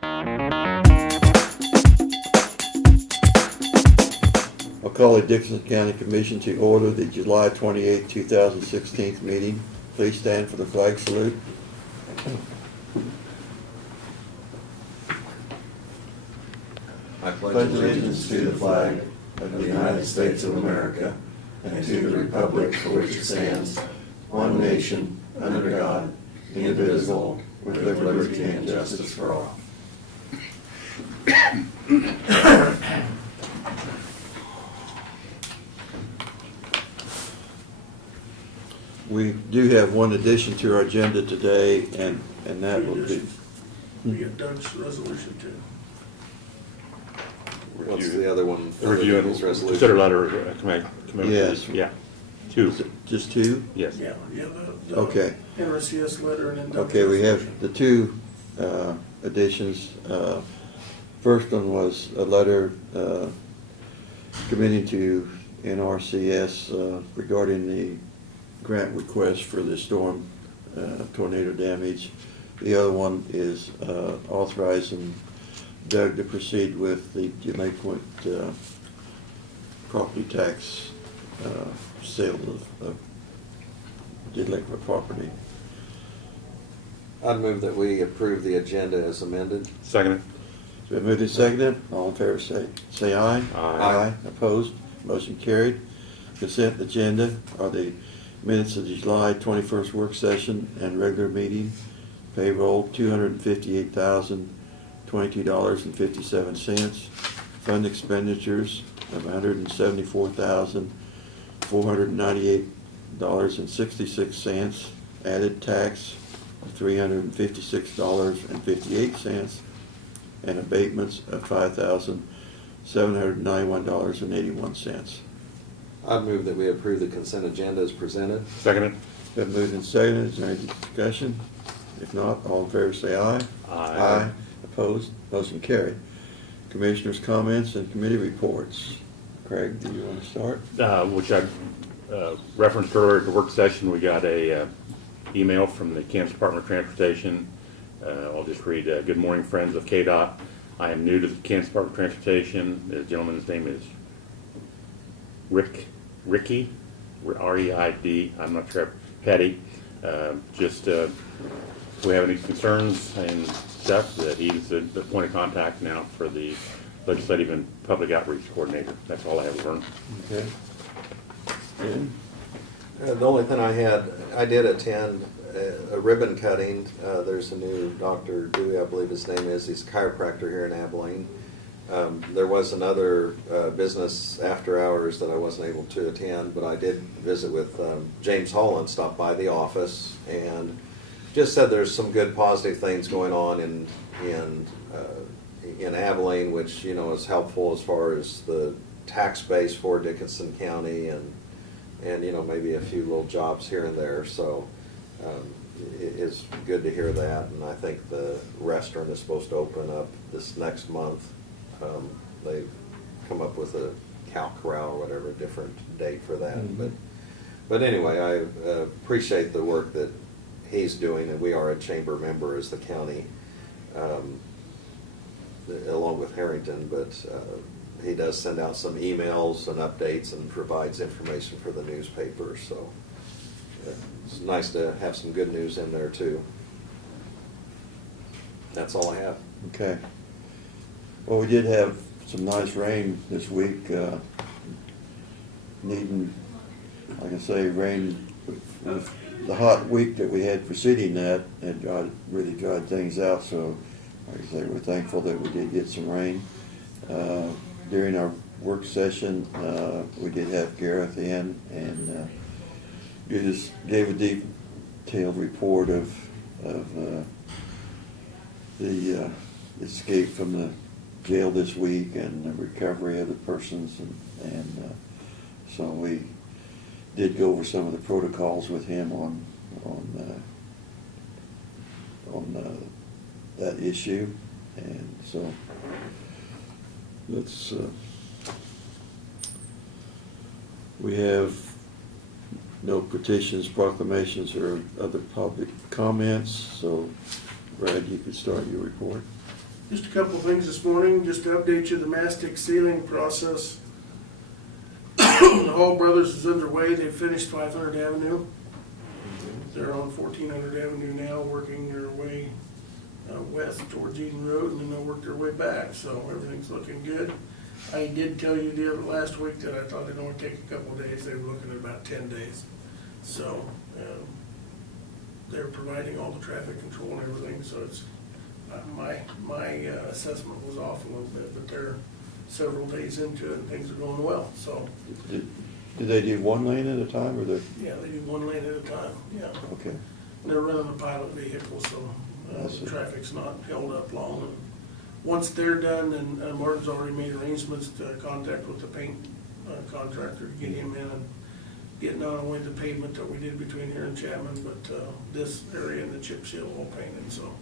I'll call the Dixon County Commission to order the July 28, 2016 meeting. Please stand for the flag salute. I pledge allegiance to the flag of the United States of America and to the republic for which it stands, one nation, under God, indivisible, with liberty and justice for all. We do have one addition to our agenda today, and that will be, We get Doug's resolution too. What's the other one? Review and His resolution. consider letter of commitment. Yes. Yeah, two, is it just two? yes. Yeah, the Okay. NRCS letter and then Doug's Okay, we have resolution. the two additions. First one was a letter committing to NRCS regarding the grant request for the storm tornado damage. The other one is authorizing Doug to proceed with the delinquent property tax sale of delinquent property. I'd move that we approve the agenda as amended. Second, So moved and seconded. All in favor say aye. Aye. Opposed? Motion carried. Consent agenda are the minutes of the July 21st work session and regular meeting. Payroll, $258,022.57. Fund expenditures of $174,498.66. Added tax of $356.58. And abatements of $5,791.81. I'd move that we approve the consent agenda as presented. second, Been moved and seconded. Is there any discussion? If not, all in favor say aye. Aye. Opposed? Motion carried. Commissioners' comments and committee reports. Craig, do you want to start? which I referenced earlier at the work session. We got a email from the Kansas Department of Transportation. I'll just read, good morning, friends of KDOT. I am new to the Kansas Department of Transportation. The gentleman's name is Ricky, R-E-I-D, I'm not sure, Petty. If we have any concerns and stuff, that he's the point of contact now for the legislative and public outreach coordinator. That's all I have to learn. Okay. Good. The only thing I did attend a ribbon cutting. There's a new Dr. Dewey, I believe his name is. He's a chiropractor here in Abilene. There was another business after hours that I wasn't able to attend, but I did visit with James Holland, stopped by the office, and just said there's some good positive things going on in Abilene, which is helpful as far as the tax base for Dickinson County and maybe a few little jobs here and there. So it's good to hear that, and I think the restaurant is supposed to open up this next month. They've come up with a cow corral or whatever, a different date for that. Mm-hmm. But anyway, I appreciate the work that he's doing, and we are a chamber member as the county, along with Harrington, but he does send out some emails and updates and provides information for the newspaper, so it's nice to have some good news in there too. That's all I have. Okay. Well, we did have some nice rain this week. Needing, like I say, rain with the hot week that we had preceding that, it really dried things out. So, like I say, we're thankful that we did get some rain. During our work session, we did have Gareth in, and he just gave a detailed report of the escape from the jail this week and the recovery of the persons, and so we did go over some of the protocols with him on that issue, and so let's we have no petitions, proclamations, or other public comments, so Brad, you could start your report. Just a couple of things this morning, just to update you, the mastic sealing process. The Hall Brothers is underway, they finished 500 Avenue. They're on 1400 Avenue now, working their way west towards Eden Road, and then they'll work their way back, so everything's looking good. I did tell you last week that I thought it'd only take a couple of days, they were looking at about 10 days. So, they're providing all the traffic control and everything, so it's, my assessment was off a little bit, but they're several days into it and things are going well, so, Did they do one lane at a time, or yeah, they do one lane at a time, yeah. okay, And they're running a pilot vehicle, so I see. the traffic's not held up long. And once they're done, then Martin's already made arrangements to contact with the paint contractor to get him in and get not only the pavement that we did between here and Chapman, but this area and the chip seal all painted, so.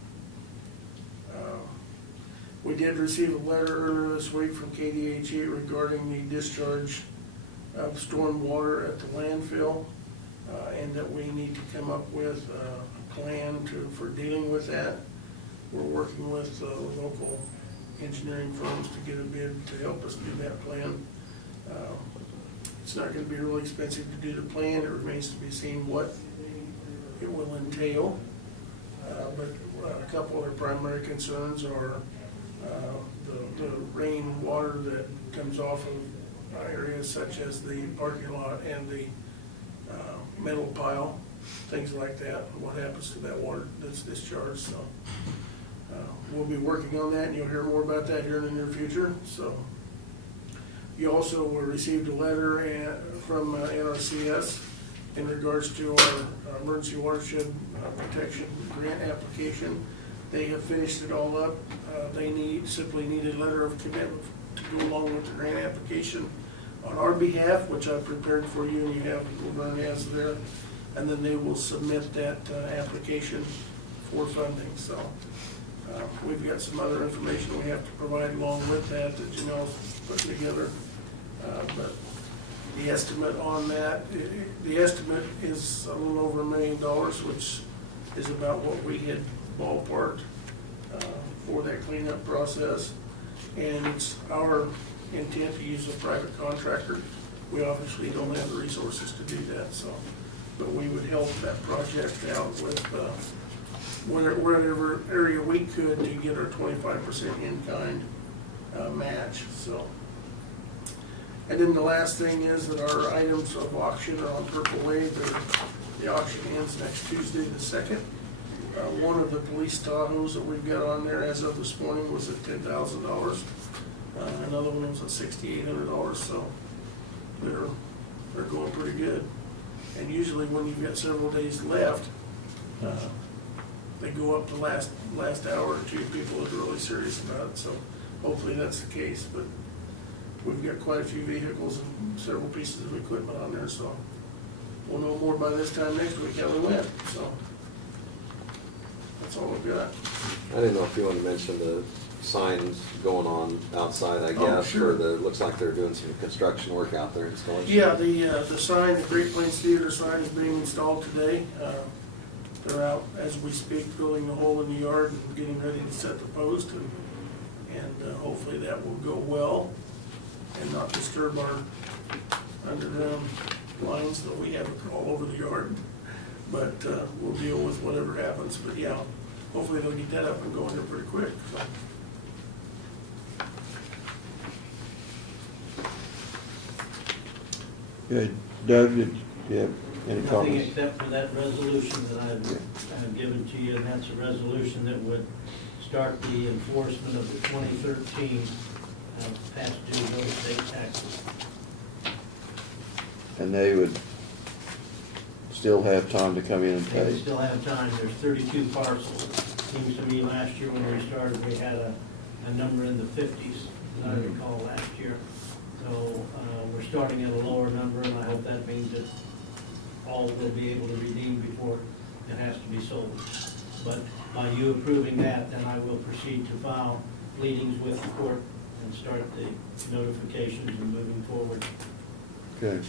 We did receive a letter earlier this week from KDHE regarding the discharge of storm water at the landfill, and that we need to come up with a plan for dealing with that. We're working with local engineering firms to get a bid to help us do that plan. It's not gonna be really expensive to do the plan, it remains to be seen what it will entail. But a couple of their primary concerns are the rain water that comes off of areas such as the parking lot and the metal pile, things like that, what happens to that water that's discharged, so. We'll be working on that, and you'll hear more about that here in the near future, so. You also received a letter from NRCS in regards to our emergency watershed protection grant application. They have finished it all up. They simply need a letter of commitment to go along with the grant application on our behalf, which I've prepared for you, and you have Laverne has there. And then they will submit that application for funding, so. We've got some other information we have to provide along with that Janelle's putting together. But the estimate on that, the estimate is a little over $1 million, which is about what we had ballparked for that cleanup process. And it's our intent to use a private contractor. We obviously don't have the resources to do that, so, but we would help that project out with whatever area we could to get our 25% in-kind match, so. And then the last thing is that our items of auction are on Purple Wave. The auction ends next Tuesday the 2nd. One of the police Tahoes that we've got on there as of this morning was at $10,000. Another one was at $6,800, so they're going pretty good. And usually when you've got several days left, they go up to last hour or two. People are really serious about it, so hopefully that's the case. But we've got quite a few vehicles and several pieces of equipment on there, so we'll know more by this time next week how we went. So that's all we've got. I didn't know if you wanted to mention the signs going on outside, I Oh, guess, sure. looks like they're doing some construction work out there installing. Yeah, the sign, the Great Plains Theater sign is being installed today. They're out as we speak, drilling the hole in the yard and getting ready to set the post, and hopefully that will go well and not disturb our underground lines that we have all over the yard. But we'll deal with whatever happens. But yeah, hopefully they'll get that up and going here pretty quick. So. good. Doug, did you have any Nothing comments? except for that resolution that I've given to you, and that's a resolution that would start the enforcement of the 2013 past due real estate taxes. And they would still have time to come in and They pay? still have time, there's 32 parcels. Seems to me last year when we started, we had a number in the 50s, as I recall last year. So we're starting at a lower number, and I hope that means that all will be able to redeem before it has to be sold. But by you approving that, then I will proceed to file pleadings with the court and start the notifications and moving forward. Okay.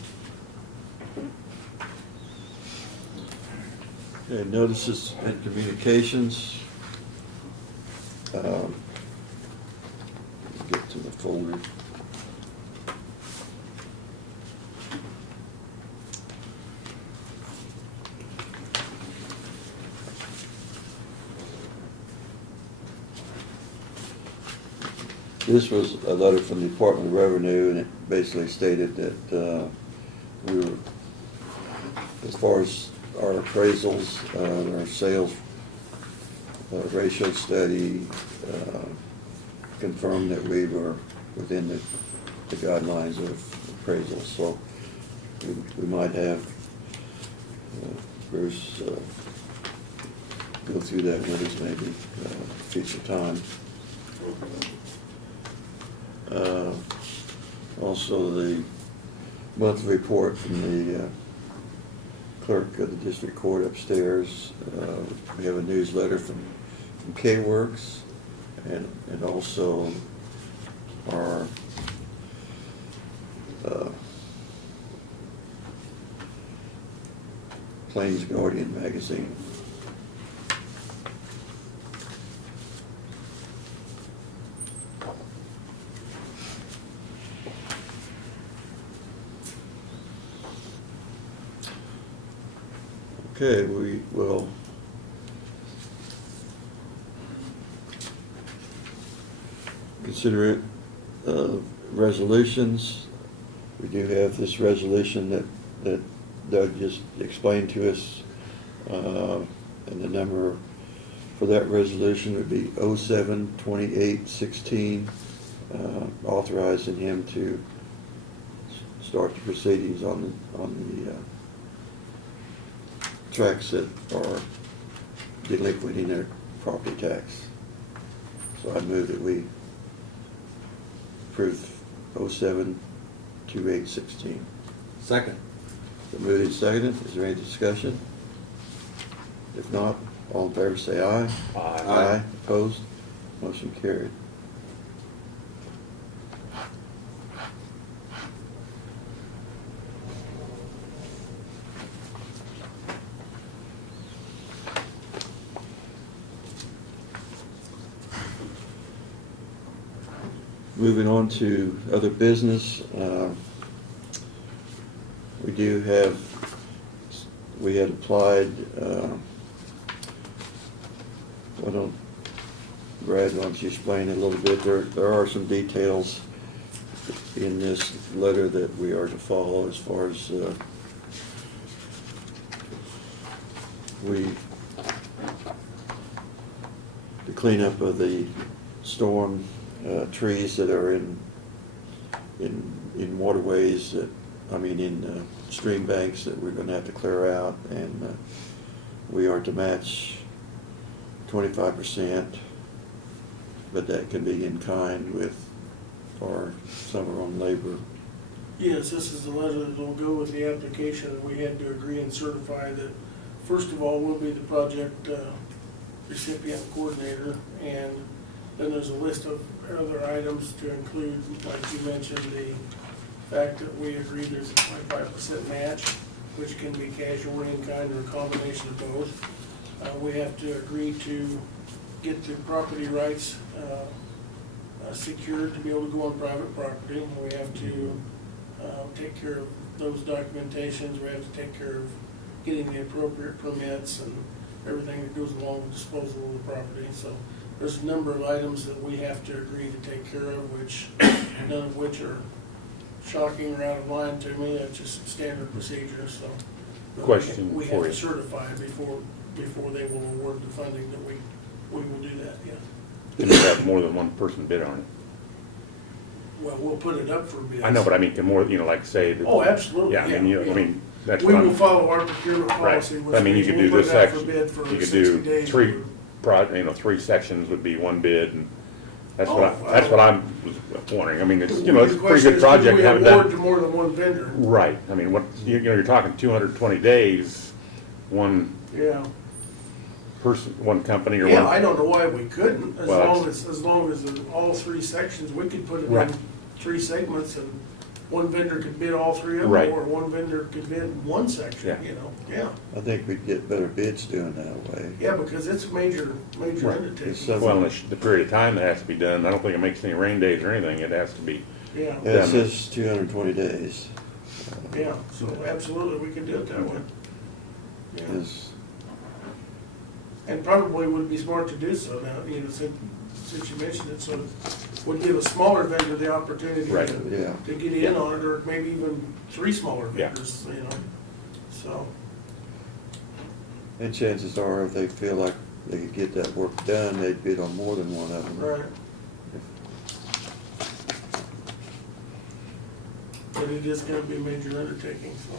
Okay, notices and communications. It's in the folder. This was a letter from the Department of Revenue, and it basically stated that we were, as far as our appraisals, our sales ratio study, confirmed that we were within the guidelines of appraisals. So we might have Bruce go through that with us maybe future time. Also, the monthly report from the clerk of the district court upstairs. We have a newsletter from K-Works, and also our Plains Guardian magazine. Okay, we will consider it resolutions. We do have this resolution that Doug just explained to us, and the number for that resolution would be 07-28-16, authorizing him to start the proceedings on the tracks that are delinquent in their property tax. So I move that we approve 07-28-16. Second. So moved and seconded. Is there any discussion? If not, all in favor say aye. Aye. Aye. Opposed? Motion carried. Moving on to other business, we had applied, Brad, why don't you explain it a little bit? There are some details in this letter that we are to follow as far as the cleanup of the storm trees that are in waterways in stream banks that we're gonna have to clear out, and we are to match 25%, but that can be in kind or some are on labor. Yes, this is the letter that will go with the application, and we had to agree and certify that, first of all, we'll be the project recipient coordinator, and then there's a list of other items to include, like you mentioned, the fact that we agreed there's a 25% match, which can be casual or in kind or a combination of both. We have to agree to get the property rights secured to be able to go on private property. We have to take care of those documentations. We have to take care of getting the appropriate permits and everything that goes along with disposal of the property. So there's a number of items that we have to agree to take care of, which none of which are shocking or out of line to me. That's just standard procedure. So Question we for have you. to certify before they will award the funding that we will do that. Yeah. Can you have more than one person bid on it? Well, we'll put it up for bids. I know, but I mean, can more, like say that. Oh, absolutely. Yeah, that's We what will I'm. follow our procurement Right, policy. which I mean, you means could we'll do put this it out for section, bid for you could 60 do days. 3 sections would be one bid, and that's Oh, that's what I'm wondering. I mean, it's, it's a pretty good project, We haven't award done. to more than one vendor. Right, I mean, you're talking 220 days, one Yeah. person, one company or Yeah, one. I don't know why we couldn't, Well, as long as all 3 sections, we could put it Right. in 3 segments and one vendor could bid all three of them, Right. or one vendor could bid one section, Yeah. you know, yeah. I think we'd get better bids doing that way. Yeah, because it's a major Right. undertaking. It's some- Well, and the period of time that has to be done, I don't think it makes any rain days or anything, it has to be, Yeah, Yeah, it says 220 days. yeah, so absolutely, we can do it that way. Yeah. Is, And probably would be smart to do so now, you know, since you mentioned it, so would give a smaller vendor the opportunity Right. to, yeah. to get in on it, or maybe even three smaller Yeah. vendors, you know, so. And chances are, if they feel like they could get that work done, they'd bid on more than one of them. Right. But it is gonna be a major undertaking, so.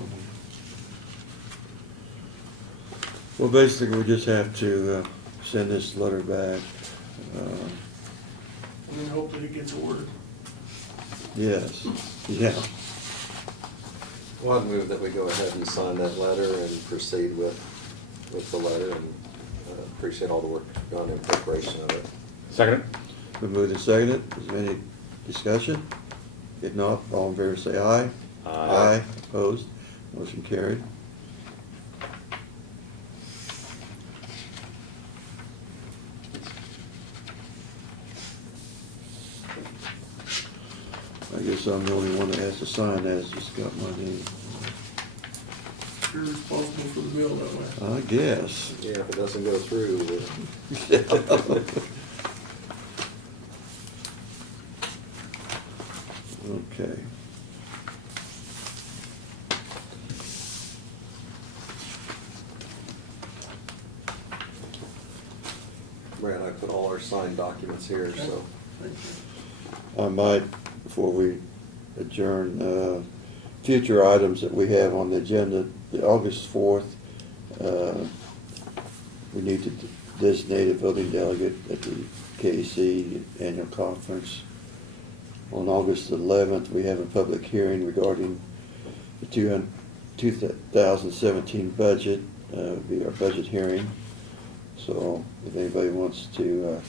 Well, basically, we just have to send this letter back. And then hope that it gets ordered. Yes, yeah. Well, I'd move that we go ahead and sign that letter and proceed with the letter, and appreciate all the work done in preparation of it. second? We moved and seconded. Is there any discussion? If not, all in favor say aye. Aye. Opposed? Motion carried. I guess I'm the only one that has to sign that. It's just got my name. You're responsible for the bill that way. I guess. Yeah, if it doesn't go through, we'll- Okay. Brad, I put all our signed documents here, so. Thank you. I might, before we adjourn, future items that we have on the agenda, the August 4th, we need to designate a voting delegate at the KAC annual conference. On August 11th, we have a public hearing regarding the 2017 budget, it'll be our budget hearing. So if anybody wants to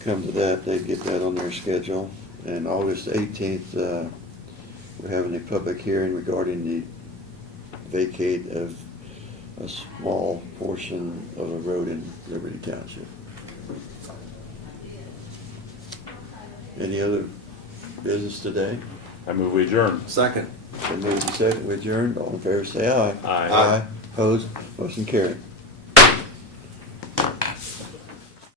come to that, they'd get that on their schedule. And August 18th, we're having a public hearing regarding the vacate of a small portion of a road in Liberty Township. Any other business today? I move we adjourn. Second. Been moved and seconded, we adjourned. All in favor, say aye. Aye. Aye. Opposed? Motion carried.